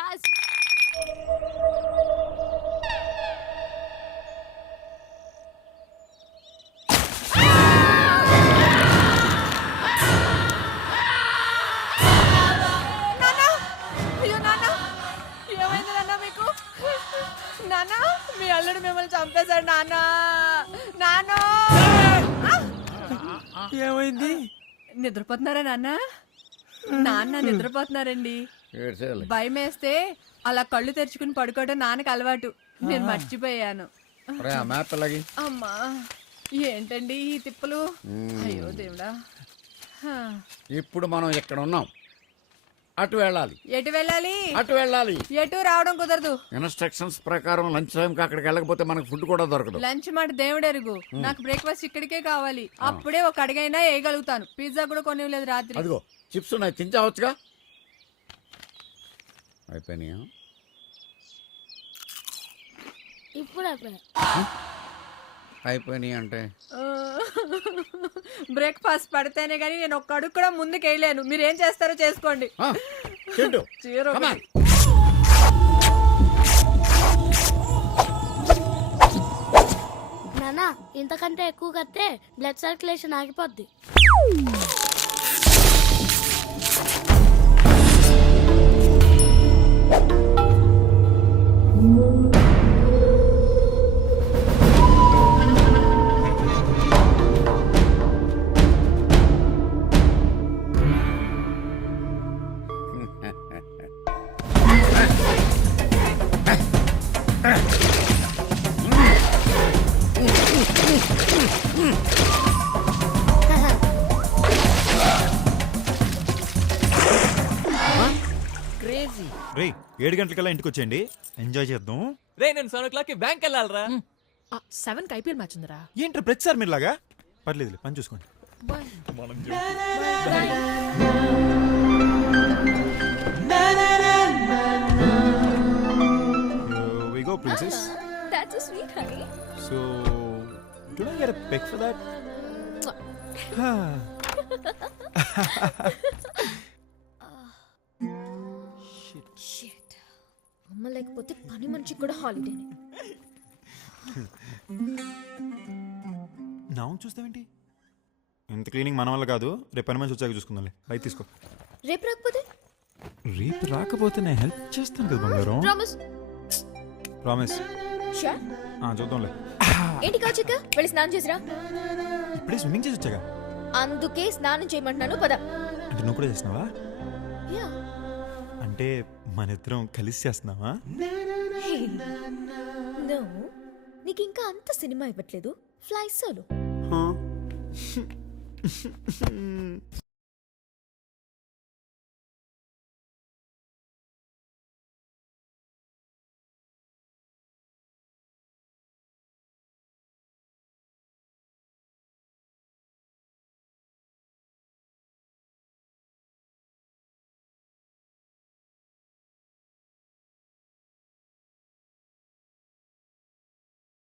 fast. నాన్న మీ అల్లుడు మిమ్మల్ని చంపేశాడు నాన్న. నాన్న ఏమైంది? నిద్రపోతున్నారా నాన్న? నాన్న నిద్రపోతున్నారండి. భయం వేస్తే అలా కళ్ళు తెరుచుకుని పడుకోవడం నాన్నకు అలవాటు. నేను మర్చిపోయాను. అమ్మా ఏంటండి ఈ తిప్పలు? అయ్యో దేవుడా. ఇప్పుడు మనం ఇక్కడ ఉన్నాం, అటు వెళ్ళాలి. ఎటు వెళ్ళాలి? అటు వెళ్ళాలి. ఎటు రావడం కుదరదు. ఇన్స్ట్రక్షన్స్ ప్రకారం లంచ్ టైం కి అక్కడికి వెళ్ళకపోతే మనకు ఫుడ్ కూడా దొరకదు. లంచ్ మాట దేవుడెరుగు. నాకు బ్రేక్ఫాస్ట్ ఇక్కడికే కావాలి. అప్పుడే ఒక అడిగైనా వేయగలుగుతాను. పిజ్జా కూడా కొనివ్వలేదు రాత్రి. అదిగో చిప్స్ ఉన్నాయి, తింటావచ్చుగా. అయిపోయినాయా? ఇప్పుడు అయిపోయినాయి అంటే బ్రేక్ఫాస్ట్ పడితేనే గానీ నేను ఒక్క అడుగు కూడా ముందుకు వేయలేను. మీరేం చేస్తారో చేసుకోండి. నానా ఇంతకంటే ఎక్కువ కడితే బ్లడ్ సర్క్యులేషన్ ఆగిపోద్ది. రే 7 గంటలకల్లా ఇంటికి వచ్చేయండి, ఎంజాయ్ చేద్దాం. రే నేను 7 o'clock బ్యాంక్ వెళ్ళాలరా. 7 కి ఐపీఎల్ మ్యాచ్ ఉందిరా. ఏంట్రా ప్రతిసారి మీరులాగా? పర్లేదు పని చూసుకోండి. We go, princess. That's so sweet, honey. So, do I get a peck for that? Shit. అమ్మ లేకపోతే పని మనిషి కూడా హాలిడే. నా చూస్తావేంటి? ఇంత క్లీనింగ్ మన వల్ల కాదు, రేపు పని మంచి వచ్చాక చూసుకుందాంలే. బయట తీసుకో. రేపు రాకపోతే? రేపు రాకపోతే నేను హెల్ప్ చేస్తాను కదా బంగారం. ప్రామిస్. ప్రామిస్. షూర్. చూద్దాంలే. ఏంటి కాచిక? వెళ్ళి స్నానం చేసిరా. ఇప్పుడే స్విమ్మింగ్ చేసి వచ్చాగా. అందుకే స్నానం చేయమంటున్నాను, పద. అంటే నువ్వు కూడా చేస్తున్నావా? యా. అంటే మన ఇద్దరం కలిసి చేస్తున్నావా? నో, నీకు ఇంకా అంత సినిమా ఇవ్వట్లేదు. Fly solo.